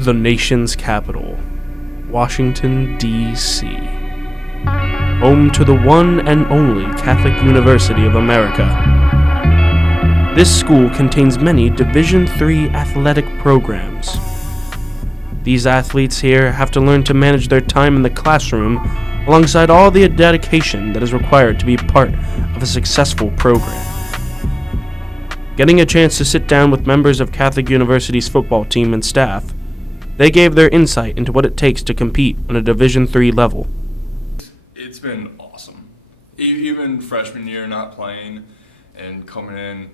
The nation's capital, Washington, D.C. Home to the one and only Catholic University of America. This school contains many Division III athletic programs. These athletes here have to learn to manage their time in the classroom alongside all the dedication that is required to be part of a successful program. Getting a chance to sit down with members of Catholic University's football team and staff, they gave their insight into what it takes to compete on a Division III level. It's been awesome. Even freshman year, not playing and coming in,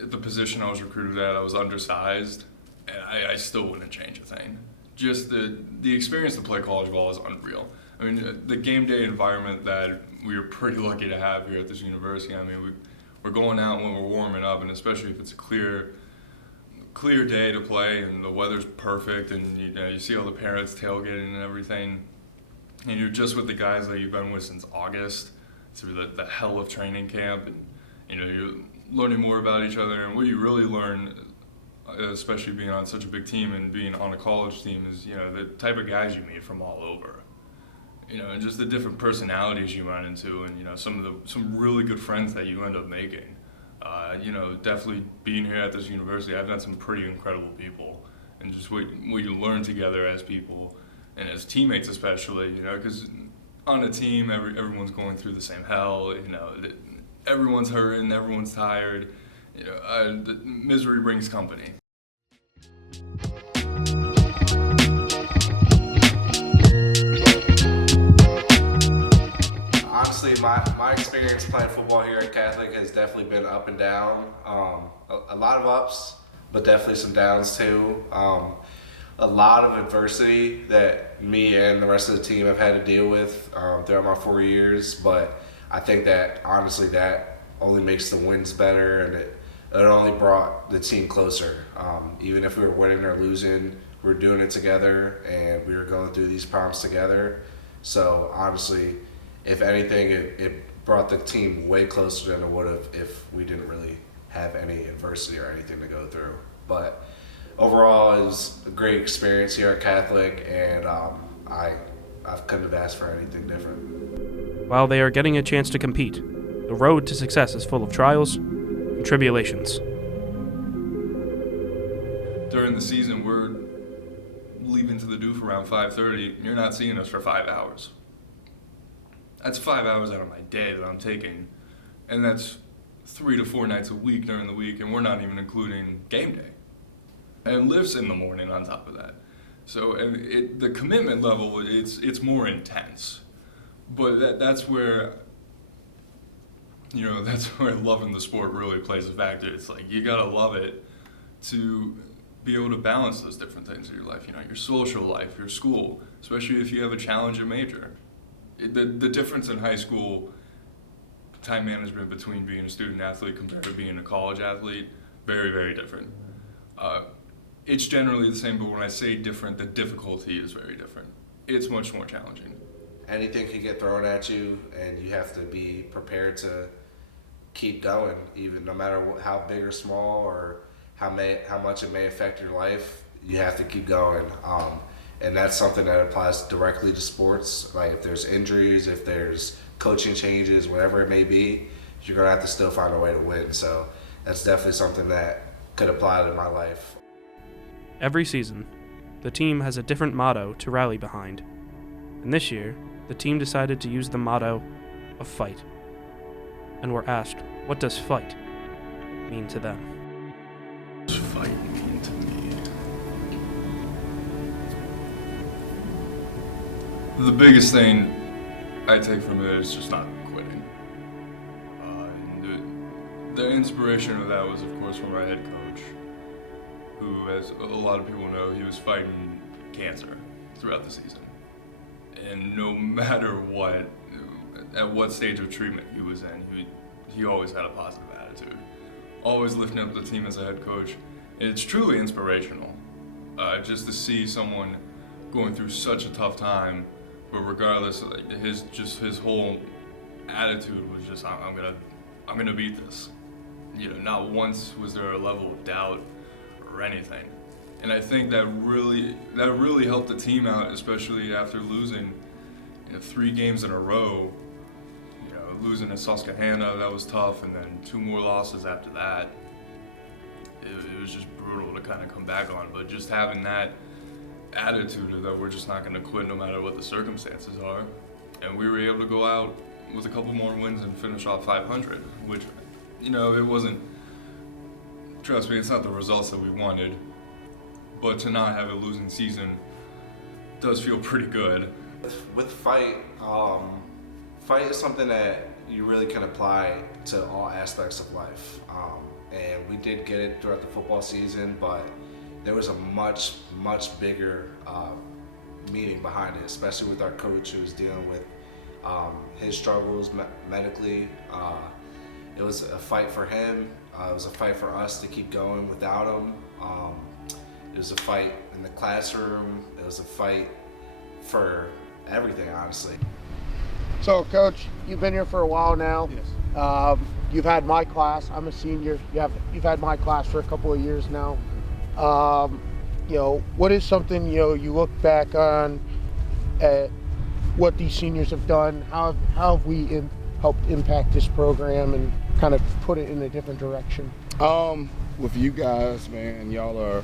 the position I was recruited at, I was undersized, and I still wouldn't change a thing. Just the experience to play college ball is unreal. I mean, the game day environment that we were pretty lucky to have here at this university, I mean, we're going out when we're warming up, and especially if it's a clear day to play and the weather's perfect, and you see all the parents tailgating and everything, and you're just with the guys that you've been with since August through the hell of training camp, and you're learning more about each other. And what you really learn, especially being on such a big team and being on a college team, is the type of guys you meet from all over, and just the different personalities you run into, and some really good friends that you end up making. Definitely being here at this university, I've met some pretty incredible people, and just what you learn together as people and as teammates, especially, because on a team, everyone's going through the same hell. Everyone's hurting, everyone's tired. Misery brings company. Honestly, my experience playing football here at Catholic has definitely been up and down. A lot of ups, but definitely some downs too. A lot of adversity that me and the rest of the team have had to deal with throughout my 4 years, but I think that honestly that only makes the wins better, and it only brought the team closer. Even if we were winning or losing, we were doing it together, and we were going through these problems together. So honestly, if anything, it brought the team way closer than it would have if we didn't really have any adversity or anything to go through. But overall, it was a great experience here at Catholic, and I couldn't have asked for anything different. While they are getting a chance to compete, the road to success is full of trials and tribulations. During the season, we're leaving to the doof around 5:30. You're not seeing us for 5 hours. That's 5 hours out of my day that I'm taking, and that's 3 to 4 nights a week during the week, and we're not even including game day. And lifts in the morning on top of that. So the commitment level, it's more intense. But that's where, that's where loving the sport really plays a factor. It's like you gotta love it to be able to balance those different things in your life. Your social life, your school, especially if you have a challenging major. The difference in high school time management between being a student athlete compared to being a college athlete, very, very different. It's generally the same, but when I say different, the difficulty is very different. It's much more challenging. Anything can get thrown at you, and you have to be prepared to keep going, even no matter how big or small or how much it may affect your life. You have to keep going. And that's something that applies directly to sports. Like if there's injuries, if there's coaching changes, whatever it may be, you're gonna have to still find a way to win. So that's definitely something that could apply to my life. Every season, the team has a different motto to rally behind. And this year, the team decided to use the motto of fight. And were asked, what does fight mean to them? What does fight mean to me? The biggest thing I take from it is just not quitting. And the inspiration of that was, of course, from our head coach, who, as a lot of people know, he was fighting cancer throughout the season. And no matter at what stage of treatment he was in, he always had a positive attitude. Always lifting up the team as a head coach. And it's truly inspirational, just to see someone going through such a tough time, but regardless, his whole attitude was just, I'm gonna beat this. Not once was there a level of doubt or anything. And I think that really helped the team out, especially after losing 3 games in a row. Losing to Susquehanna, that was tough, and then 2 more losses after that. It was just brutal to kind of come back on, but just having that attitude that we're just not going to quit no matter what the circumstances are. And we were able to go out with a couple more wins and finish off 500, which, it wasn't, trust me, it's not the results that we wanted, but to not have a losing season does feel pretty good. With fight is something that you really can apply to all aspects of life. And we did get it throughout the football season, but there was a much, much bigger meaning behind it, especially with our coach who was dealing with his struggles medically. It was a fight for him. It was a fight for us to keep going without him. It was a fight in the classroom. It was a fight for everything, honestly. So, Coach, you've been here for a while now. Yes. You've had my class. I'm a senior. You've had my class for a couple of years now. What is something you look back on at what these seniors have done? How have we helped impact this program and kind of put it in a different direction? With you guys, man, y'all are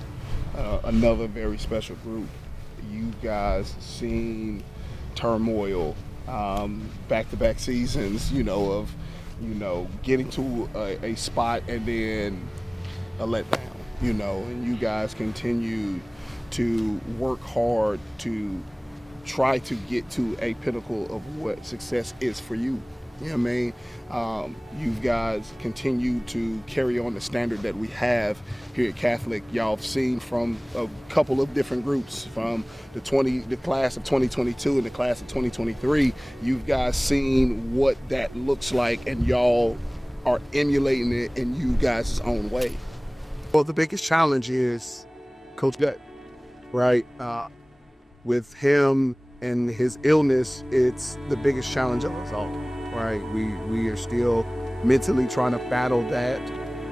another very special group. You guys seen turmoil, back-to-back seasons, of getting to a spot and then a letdown, and you guys continue to work hard to try to get to a pinnacle of what success is for you. You know what I mean? You guys continue to carry on the standard that we have here at Catholic. Y'all have seen from a couple of different groups, from the class of 2022 and the class of 2023. You guys seen what that looks like, and y'all are emulating it in you guys' own way. Well, the biggest challenge is Coach Gut, right? With him and his illness, it's the biggest challenge of us all. Right, we are still mentally trying to battle that,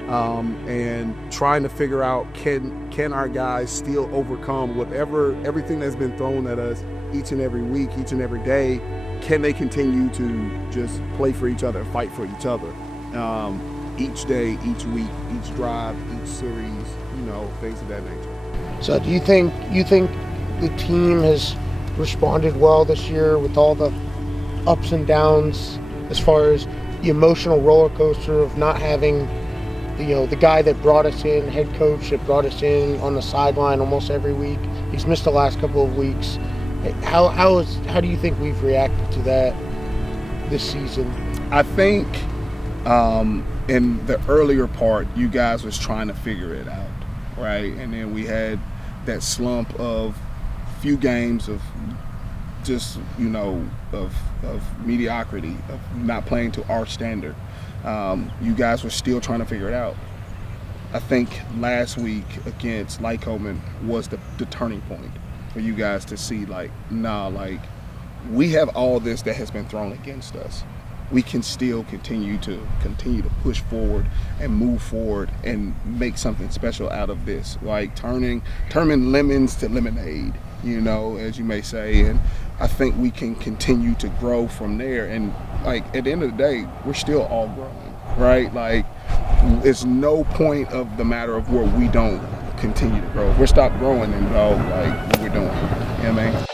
and trying to figure out can our guys still overcome everything that's been thrown at us each and every week, each and every day. Can they continue to just play for each other, fight for each other, each day, each week, each drive, each series, things of that nature. So, do you think the team has responded well this year with all the ups and downs, as far as the emotional roller coaster of not having the guy that brought us in, head coach that brought us in on the sideline almost every week? He's missed the last couple of weeks. How do you think we've reacted to that this season? I think in the earlier part, you guys was trying to figure it out, right? And then we had that slump of few games of just of mediocrity, of not playing to our standard. You guys were still trying to figure it out. I think last week against Lycoming was the turning point for you guys to see, we have all this that has been thrown against us. We can still continue to push forward and move forward and make something special out of this, like turning lemons to lemonade, as you may say. And I think we can continue to grow from there. And at the end of the day, we're still all growing, right? It's no point of the matter of where we don't continue to grow. If we stop growing and go what we're doing. You know what I mean?